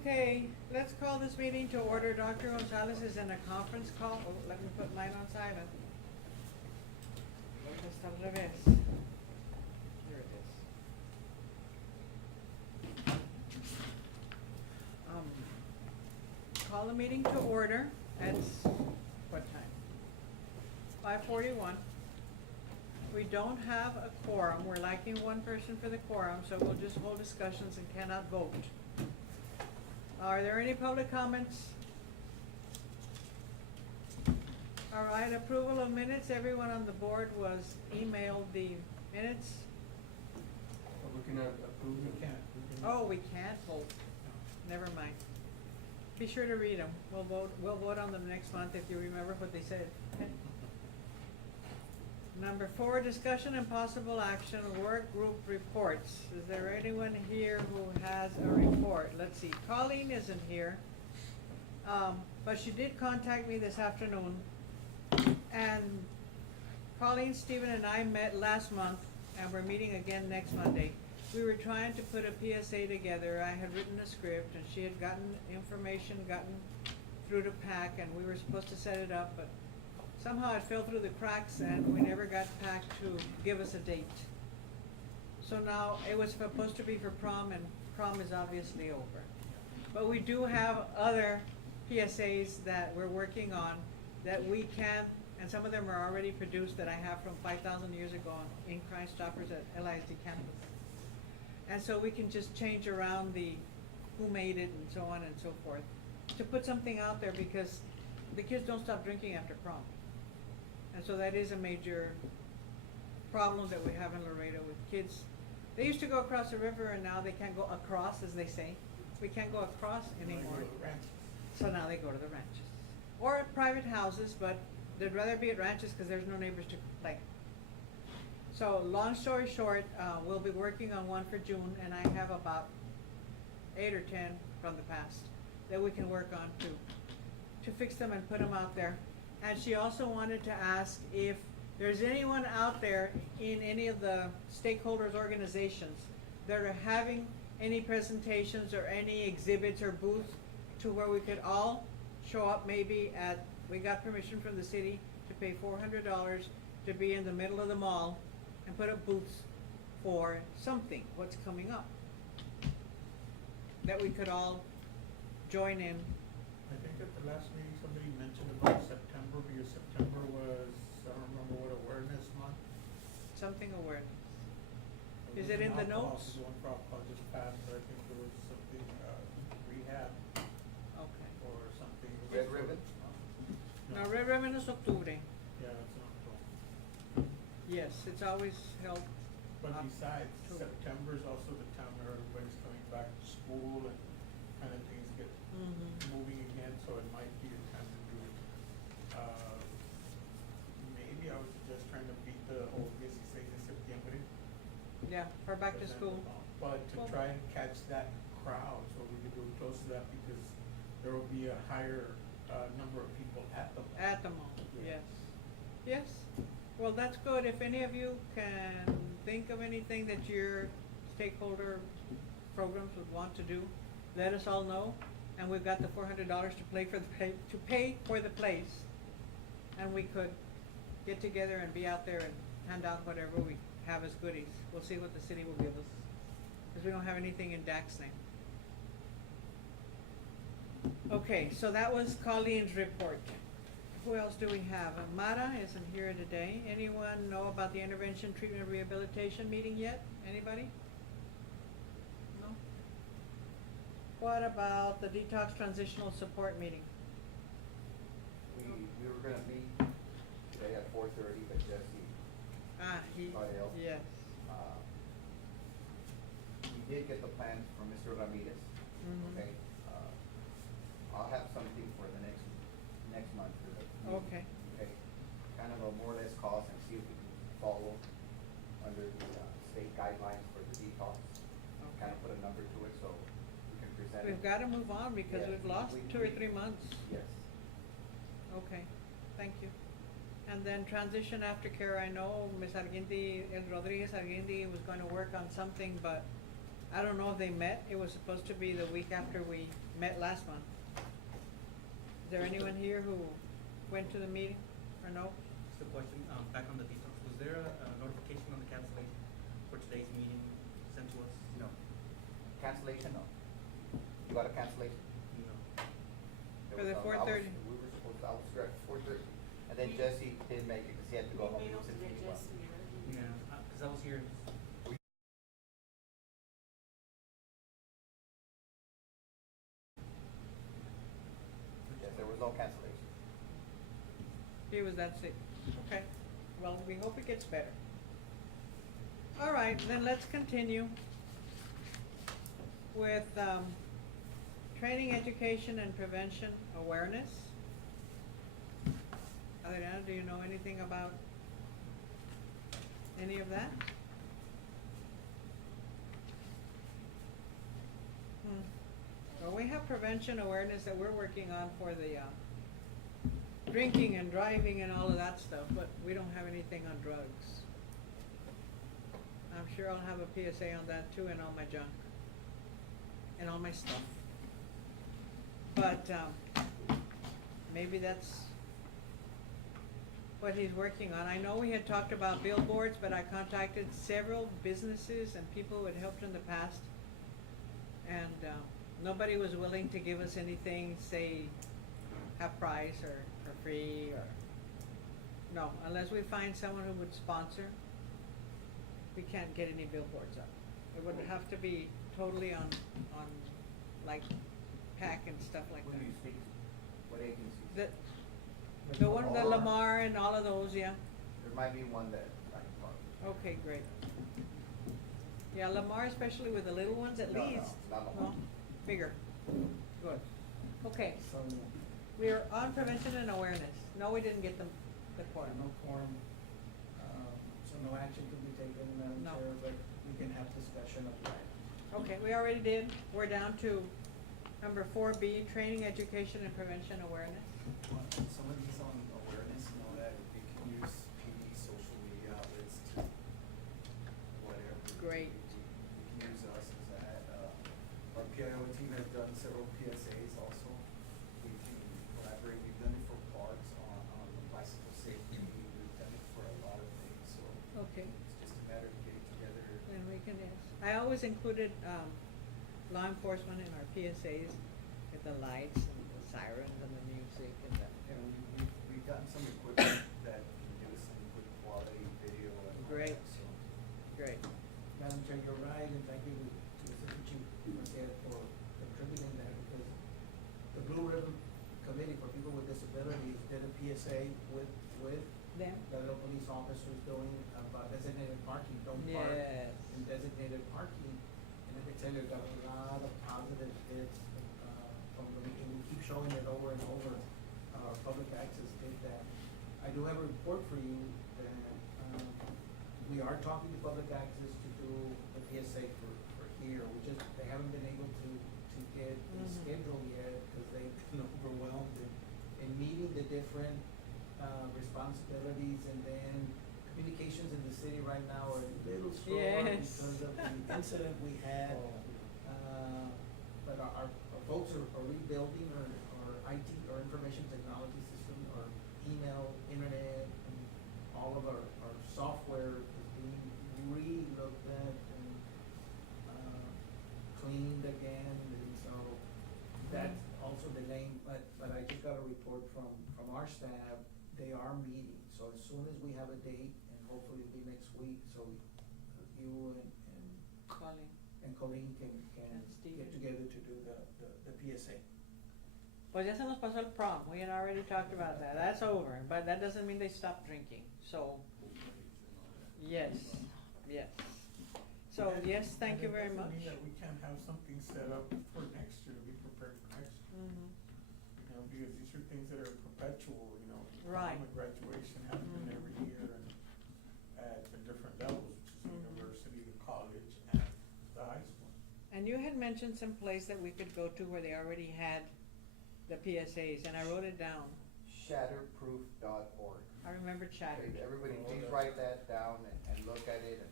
Okay, let's call this meeting to order. Dr. Gonzalez is in a conference call. Oh, let me put mine on silent. Está al revés. Here it is. Call the meeting to order at what time? 5:41. We don't have a quorum. We're lacking one person for the quorum, so we'll just hold discussions and cannot vote. Are there any public comments? All right, approval of minutes. Everyone on the board was emailed the minutes. We cannot approve, we can't. Oh, we can't vote. Never mind. Be sure to read them. We'll vote on them next month if you remember what they said. Okay. Number 4, discussion and possible action, work group reports. Is there anyone here who has a report? Let's see, Colleen isn't here. But she did contact me this afternoon. And Colleen, Stephen, and I met last month, and we're meeting again next Monday. We were trying to put a PSA together. I had written a script, and she had gotten through to PAC, and we were supposed to set it up, but somehow it fell through the cracks, and we never got PAC to give us a date. So now, it was supposed to be for prom, and prom is obviously over. But we do have other PSAs that we're working on that we can, and some of them are already produced that I have from 5,000 years ago in Crime Stoppers at LISD campus. And so we can just change around the who made it and so on and so forth to put something out there, because the kids don't stop drinking after prom. And so that is a major problem that we have in Laredo with kids. They used to go across the river, and now they can't go across, as they say. We can't go across anymore. So now they go to the ranches. Or at private houses, but they'd rather be at ranches because there's no neighbors to play. So long story short, we'll be working on one for June, and I have about 8 or 10 from the past that we can work on to fix them and put them out there. And she also wanted to ask if there's anyone out there in any of the stakeholders organizations that are having any presentations or any exhibits or booths to where we could all show up maybe at, we got permission from the city to pay $400 to be in the middle of the mall and put up booths for something, what's coming up, that we could all join in. I think at the last meeting, somebody mentioned about September, because September was, I don't remember what, awareness month. Something awareness. Is it in the notes? One for alcohol just passed, but I think there was something, rehab Okay. or something. Red ribbon? Now, Red Ribbon is Octubre. Yeah, it's not cool. Yes, it's always held. But up besides, to- September is also the time where everybody's coming back to school and kind of things get moving again, so it might be a time to do it. Maybe I was just trying to beat the whole 16 de septiembre. Yeah, for back to school. But to Cool. try and catch that crowd, so we could do it close to that, because there will be a higher, number of people at the mall. At the mall, Yeah. yes. Yes, well, that's good. If any of you can think of anything that your stakeholder programs would want to do, let us all know. And we've got the $400 to pay for the place. And we could get together and be out there and hand out whatever we have as goodies. We'll see what the city will give us, because we don't have anything in Dax's name. Okay, so that was Colleen's report. Who else do we have? Mara isn't here today. Anyone know about the intervention, treatment, rehabilitation meeting yet? Anybody? No? What about the detox transitional support meeting? We were gonna meet today at 4:30, but Jesse, Somebody else? Yes. we did get the plans from Mr. Ramirez, Mhm. okay? I'll have something for the next month for the meeting, Okay. okay? Kind of a more or less cost, and see if we can follow under the state guidelines for the detox. Kind Okay. of put a number to it, so we can present it. We've got to move on because Yeah, we've lost we- 2 or 3 months. Yes. Okay, thank you. And then transition aftercare, I know Ms. Arguindi, El Rodriguez Arguindi was going to work on something, but I don't know if they met, it was supposed to be the week after we met last month. Is there anyone here who went to the meeting, or no? Just a question, back on the detox, was there a notification on the cancellation for today's meeting sent to us? No. Cancellation, no. You got a cancellation? No. There For the was, I was- 4:30. We were supposed, I was here at 4:30, and then Jesse didn't make it, cause he had to go home, he was in Phoenix. Yeah, cause I was here. Yes, there was no cancellation. He was that sick. Okay, well, we hope it gets better. All right, then let's continue with, training, education, and prevention awareness. Adriana, do you know anything about any of that? Well, we have prevention awareness that we're working on for the, drinking and driving and all of that stuff, but we don't have anything on drugs. I'm sure I'll have a PSA on that too, and all my junk, and all my stuff. But, maybe that's what he's working on. I know we had talked about billboards, but I contacted several businesses and people who had helped in the past. And, nobody was willing to give us anything, say, half price or for free or, no, unless we find someone who would sponsor, we can't get any billboards up. It would have to be totally on like PAC and stuff like Who do you that. speak to? What agencies? The one, the Lamar and all of those, yeah. There might be one that I can talk to. Okay, great. Yeah, Lamar, especially with the little ones at No, no, least. not Lamar. No, bigger. Good. Okay, So, we're on prevention and awareness. No, we didn't get the quorum. no quorum, so no action can be taken, Madam No. Chair, but we can have discussion of that. Okay, we already did. We're down to number 4B, training, education, and prevention awareness. Some of these on awareness, you know, that we can use PD, social media outlets to whatever. Great. We can use us as that, our PIO team has done several PSAs also. We can collaborate, we've done it for parks on the bicycle safety, we've done it for a lot of things, so Okay, it's just a matter of getting together. then we can, yes. I always included, law enforcement in our PSAs with the lights and the sirens and the music and the. And we've gotten some equipment that can give us some good quality video and all Great. that, so. Great. Madam Chair, you're right, and thank you to Assistant Chief Garcia for contributing that, because the Blue Ribbon Committee for People with Disabilities did a PSA with Them? the little police officers doing about designated parking, don't park Yes. in designated parking. And I can tell you, got a lot of positive hits, from the, and we keep showing it over and over. Public access did that. I do have a report for you that, we are talking to public access to do the PSA for here. They haven't been able to get a Mhm. schedule yet, because they've been overwhelmed in meeting the different, responsibilities, and then communications in the city right now are a little slower Yes. because of the incident we had. But our folks are rebuilding our IT, our information technology system, our email, internet, and all of our software is being re-looked at and, cleaned again, and so that's also delaying, but I just got a report from our staff, they are meeting, so as soon as we have a date, and hopefully it'll be next week, so you Calling. and Colleen can And Steve. get together to do the PSA. Pues ya se nos pasó el prom. We had already talked about that. That's over, but that doesn't mean they stopped drinking. So, yes, yes. So, And- yes, thank you and it very doesn't much. mean that we can't have something set up for next year, to be prepared for next year. Mhm. You know, because these are things that are perpetual, you know. Right. Prom and graduation happen Mhm. every year and at the different levels, which is the Mhm. university, the college, and the high school. And you had mentioned some place that we could go to where they already had the PSAs, and I wrote it down. Shatterproof.org. I remember chatting. Okay, everybody, please write that down and look at it and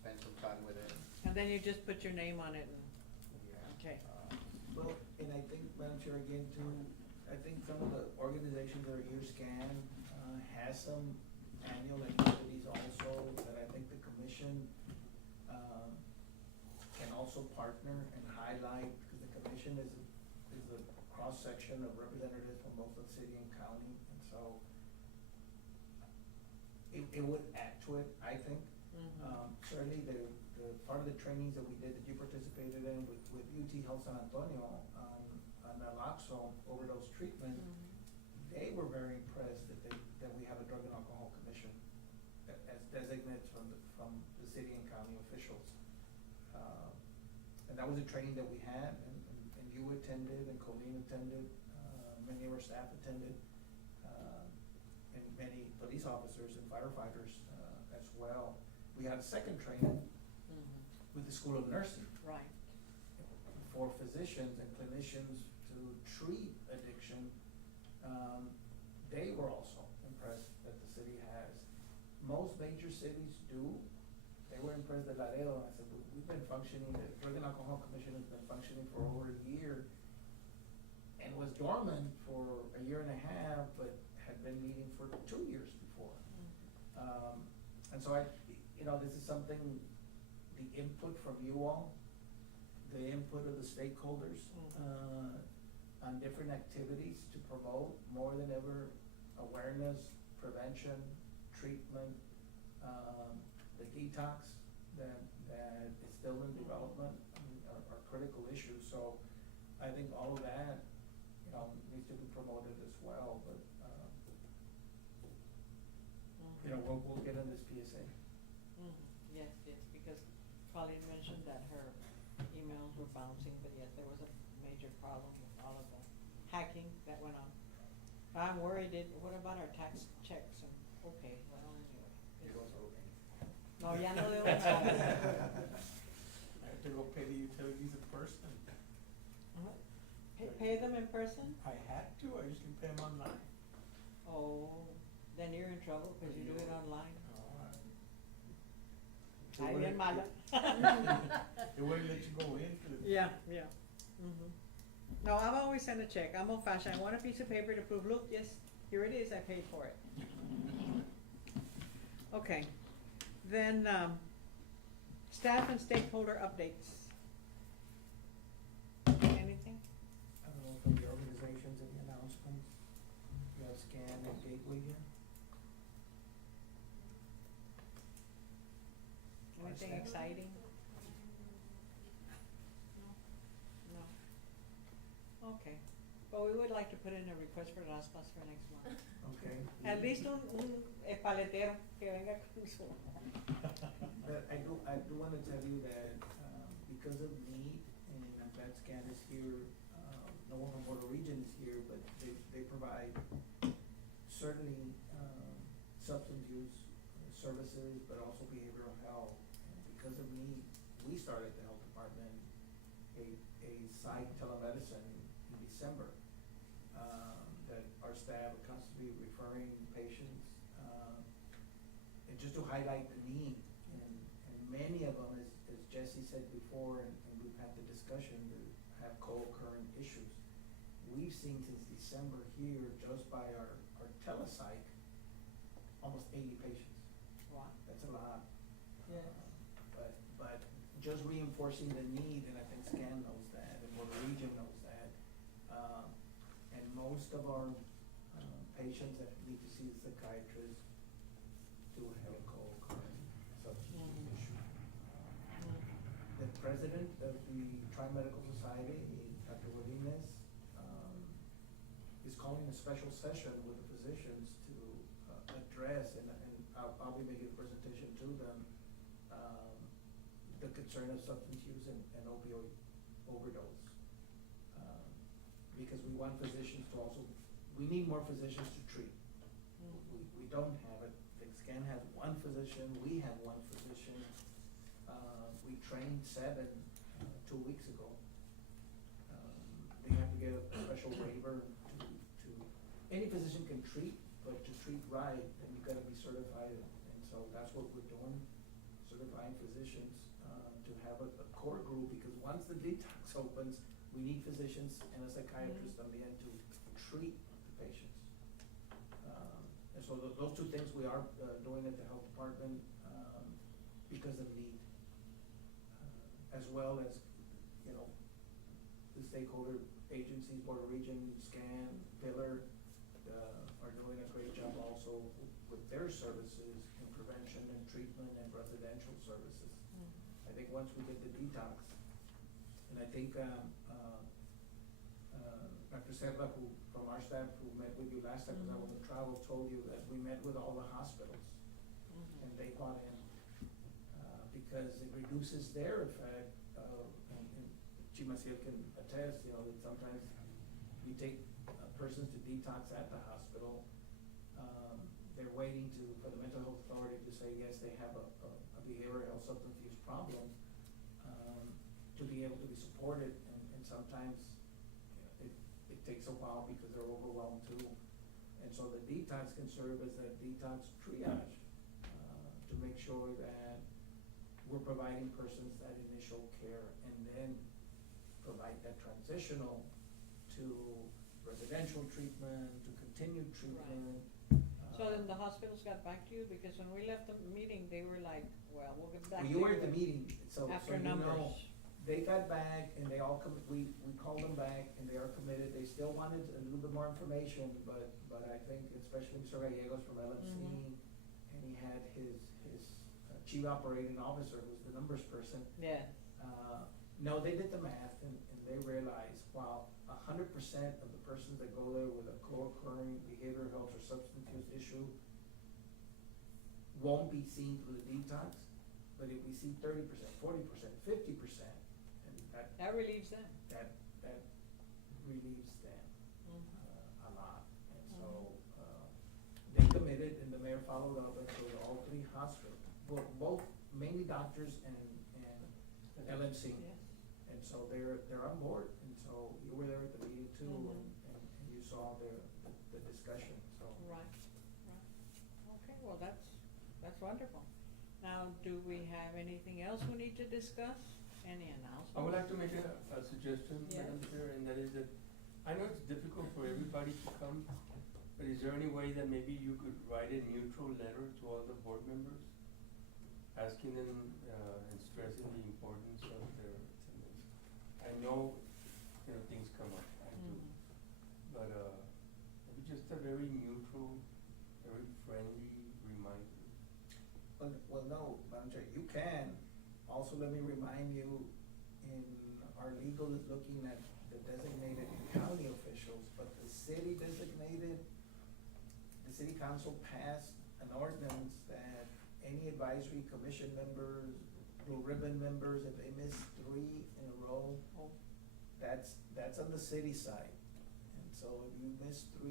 spend some time with it. And And then you just put your name on it and, Yeah. okay. Well, and I think, Madam Chair, again, too, I think some of the organizations that are here, SCAN, has some annual activities also that I think the commission, can also partner and highlight, because the commission is a cross-section of representatives from both the city and county, and so it would add to it, I think. Certainly the part of the trainings that we did, that you participated in with UT Health San Antonio on naloxone overdose treatment, they were very impressed that we have a drug and alcohol commission as designated from the city and county officials. And that was a training that we had, and you attended, and Colleen attended, many of our staff attended, and many police officers and firefighters, as well. We had a second training with the School of Nursing Right. for physicians and clinicians to treat addiction. They were also impressed that the city has. Most major cities do. They were impressed that Laredo, I said, we've been functioning, the Drug and Alcohol Commission has been functioning for over a year and was dormant for a year and a half, but had been meeting for 2 years before. And so this is something, the input from you all, the input of the stakeholders, on different activities to promote more than ever awareness, prevention, treatment, the detox that is still in development, are critical issues. So I think all of that, needs to be promoted as well, but, we'll get on this PSA. Yes, because Colleen mentioned that her emails were bouncing, but yes, there was a major problem with all of the hacking that went on. I'm worried, what about our tax checks and, okay, well, anyway. It was okay. No, ya no debo nada. I have to go pay the utilities in person. Pay them in person? I had to, I usually pay them online. Oh, then you're in trouble because you do it online. They Ay, wouldn't- bien mala. They wouldn't let you go in for the. Yeah. No, I've always sent a check. I'm old fashioned. I want a piece of paper to prove, look, yes, here it is, I paid for it. Okay, then, staff and stakeholder updates. Anything? I don't know, from the organizations, any announcements? You have SCAN and Gateway here? Anything Staff? exciting? No? Okay, but we would like to put in a request for Raspas for next month. Okay. At least un paletero que venga con su. But I do wanna tell you that, because of need, and I'm glad SCAN is here, no one from Puerto Region is here, but they provide certainly, substance use services, but also behavioral health. And because of need, we started the health department, a site telemedicine in December, that our staff are constantly referring patients, and just to highlight the need. And many of them, as Jesse said before, and we've had the discussion, that have co-occurring issues. We've seen since December here, just by our telepsych, almost 80 patients. Wow. That's a lot. Yes. But just reinforcing the need, and I think SCAN knows that, and Puerto Region knows that. And most of our patients that need to see the psychiatrist do have a co-occurring substance use issue. The president of the Tri-Medical Society, Dr. Godinez, is calling a special session with the physicians to address, and I'll be making a presentation to them, the concern of substance use and opioid overdose. Because we want physicians to also, we need more physicians to treat. We don't have it. I think SCAN has one physician, we have one physician. We trained 7 2 weeks ago. They have to get a special waiver to, any physician can treat, but to treat right, then you've gotta be certified, and so that's what we're doing, certifying physicians, to to have a core group, because once the detox opens, we need physicians and a psychiatrist también to treat the patients. And so those two things we are doing at the health department because of need. As well as, you know, the stakeholder agencies, Board of Region, SCAN, Pillar, are doing a great job also with their services in prevention and treatment and residential services. I think once we get the detox, and I think, Dr. Serra, who, from our staff, who met with you last time, because I was in travel, told you that we met with all the hospitals, and they bought in, because it reduces their effect, and Chimaciel can attest, you know, that sometimes we take persons to detox at the hospital, they're waiting for the mental health authority to say, yes, they have a behavioral health substance use problem, to be able to be supported, and sometimes, you know, it takes a while because they're overwhelmed too. And so the detox can serve as a detox triage, to make sure that we're providing persons that initial care, and then provide that transitional to residential treatment, to continued treatment. So then the hospitals got back to you, because when we left the meeting, they were like, well, we'll get back to you. You were at the meeting, so After you know, numbers. they got back and they all we called them back and they are committed. They still wanted a little bit more information, but I think especially Mr. Gallegos from LMC, and he had his chief operating officer, who's the numbers person. Yeah. No, they did the math and they realized, while 100% of the persons that go there with a co-occurring behavioral health or substance use issue won't be seen through the detox, but if we see 30%, 40%, 50%, and That relieves them. that relieves them a lot. And so they committed, and the mayor followed up, and so all three hospitals, both mainly doctors and LMC. Yes. And so they're on board, and so you were there at the meeting too, and you saw the discussion, so. Right. Okay, well, that's wonderful. Now, do we have anything else we need to discuss? Any announcements? I would like to make a suggestion, Yes. Madam Chair, and that is that, I know it's difficult for everybody to come, but is there any way that maybe you could write a neutral letter to all the board members? Asking them, and stressing the importance of their attendance. I know, you know, things come up, I do, but, maybe just a very neutral, very friendly reminder. Well, no, Madam Chair, you can. Also, let me remind you, in our legal is looking at the designated county officials, but the city designated, the city council passed an ordinance that any advisory commission members, blue ribbon members, if they miss 3 in a row, that's on the city side. And so if you miss 3,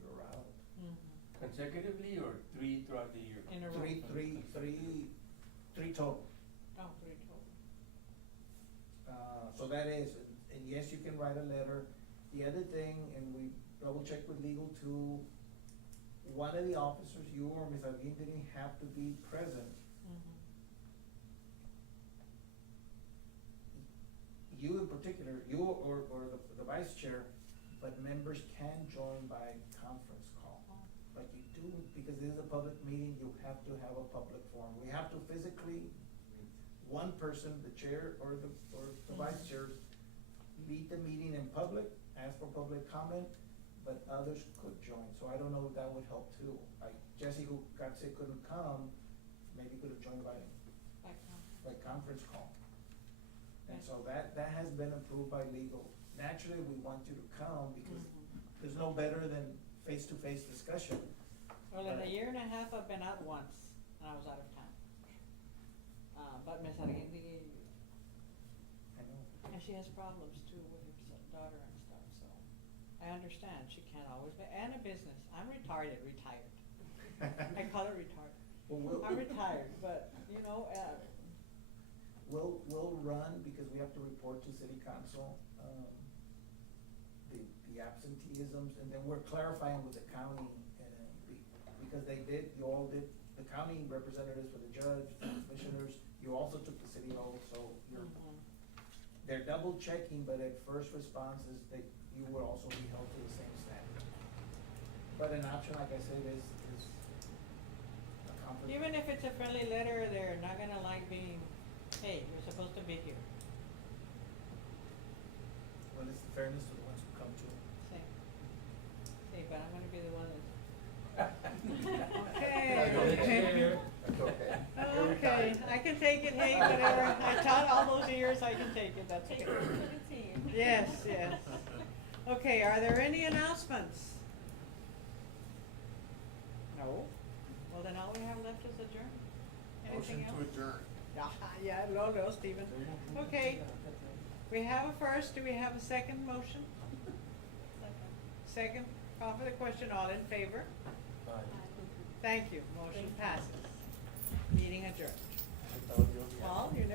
you're out. Consecutively or 3 throughout the year? In a row. Three total. Oh, 3 total. So that is, and yes, you can write a letter. The other thing, and we double checked with legal too, one of the officers, you or Ms. Alguin, didn't have to be present. You in particular, you or the vice chair, but members can join by conference call. Like you do, because this is a public meeting, you have to have a public forum. We have to physically, one person, the chair or the vice chairs, lead the meeting in public, ask for public comment, but others could join. So I don't know if that would help too. Like Jesse, who got sick, couldn't come, maybe could have joined by conference call. And so that has been approved by legal. Naturally, we want you to come because there's no better than face-to-face discussion. Well, in a year and a half, I've been out once, and I was out of town. But Ms. Arguindi, I know. and she has problems too with her daughter and stuff, so I understand, she can't always be, and a business. I'm retired. I call it retired. Well, I'm retired, but, you know, We'll run, because we have to report to city council, the absenteeisms, and then we're clarifying with the county, because you all did, the county representatives for the judge, the commissioners, You also took the city hall, so you're, Mhm. they're double checking, but at first response is that you will also be held to the same standard. But an option, like I said, is a comfort. Even if it's a friendly letter, they're not gonna like being, hey, you're supposed to be here. Well, it's the fairness to the ones who come to. Say, but I'm gonna be the one that's. That's Okay. That's okay. Okay, I can take it, hey, whatever, I taught all those years, I can take it, that's Take okay. it to the team. Yes, yes. Okay, are there any announcements? No? Well, then all we have left is adjourn. Anything else? adjourn. Yeah, no, Stephen. Okay, we have a first, do we have a second motion? Second, call for the question, all in favor? Thank you, motion passes. Meeting adjourned. Paul, you never.